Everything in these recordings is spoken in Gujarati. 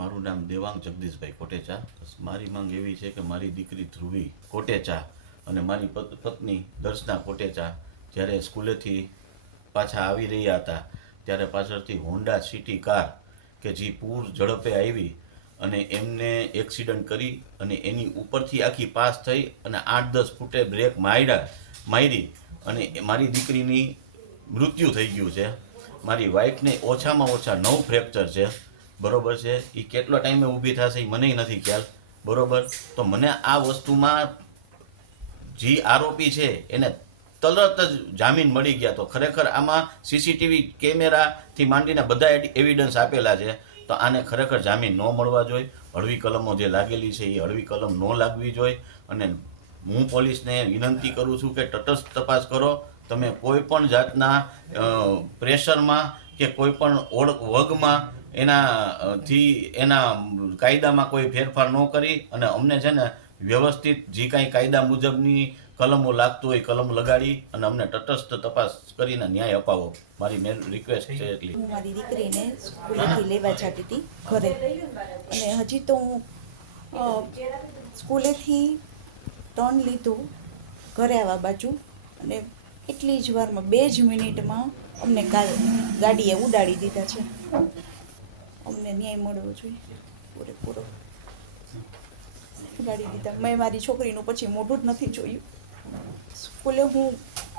મારું નામ દેવાંગ જગદીશભાઈ કોટેચા। મારી માંગ એવી છે કે મારી દીકરી ધ્રુવી કોટેચા અને મારી પત્ની દર્શના કોટેચા જ્યારે સ્કૂલેથી પાછા આવી રહ્યા હતા ત્યારે પાછળથી હોન્ડા સિટી કાર કે જે પૂર ઝડપે આવી અને એમને એક્સિડન્ટ કરી અને એની ઉપરથી આખી પાસ થઈ અને 8-10 ફૂટે બ્રેક મારી અને મારી દીકરીની મૃત્યુ થઈ ગયું છે। મારી વાઈફને ઓછામાં ઓછા 9 ફ્રેક્ચર છે, બરોબર છે। એ કેટલો ટાઈમે ઊભી થશે એ મને નથી ખ્યાલ, બરોબર। તો મને આ વસ્તુમાં જે આરોપી છે એને તરત જ જામીન મળી ગયા, તો ખરેખર આમાં સીસીટીવી કેમેરાથી માંડીને બધા એવિડન્સ આપેલા છે, તો આને ખરેખર જામીન ન મળવા જોઈએ। હળવી કલમો જે લાગેલી છે એ હળવી કલમ ન લાગવી જોઈએ અને હું પોલીસને વિનંતી કરું છું કે તટસ્થ તપાસ કરો। તમે કોઈ પણ જાતના પ્રેશરમાં કે કોઈ પણ વગમાં એના કાયદામાં કોઈ ફેરફાર ન કરી અને અમને છે ને વ્યવસ્થિત જે કાંઈ કાયદા મુજબની કલમો લાગતું હોય કલમ લગાડી અને અમને તટસ્થ તપાસ કરીને ન્યાય અપાવો, મારી રિક્વેસ્ટ છે એટલી। હું મારી દીકરીને સ્કૂલેથી લેવા જતી હતી ઘરે, અને હજી તો હું સ્કૂલેથી ટર્ન લીધું ઘરે આવવા બાજુ, અને એટલી જ વારમાં 2 જ મિનિટમાં અમને ગાડીએ ઉડાડી દીધા છે। અમને ન્યાય મળવો જોઈએ પૂરેપૂરો। ઉડાડી દીધા। મેં મારી છોકરીનું પછી મોઢું જ નથી જોયું। સ્કૂલે હું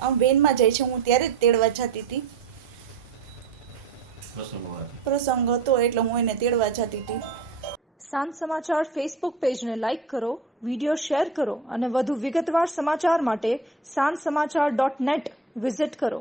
આમ વેનમાં જાય છે, હું ત્યારે જ તેડવા જતી હતી, પ્રસંગ હતો એટલે હું એને તેડવા જતી હતી। સાંજ સમાચાર ફેસબુક પેજને લાઇક કરો, વિડીયો શેર કરો અને વધુ વિગતવાર સમાચાર માટે sanssamachar.net વિઝિટ કરો।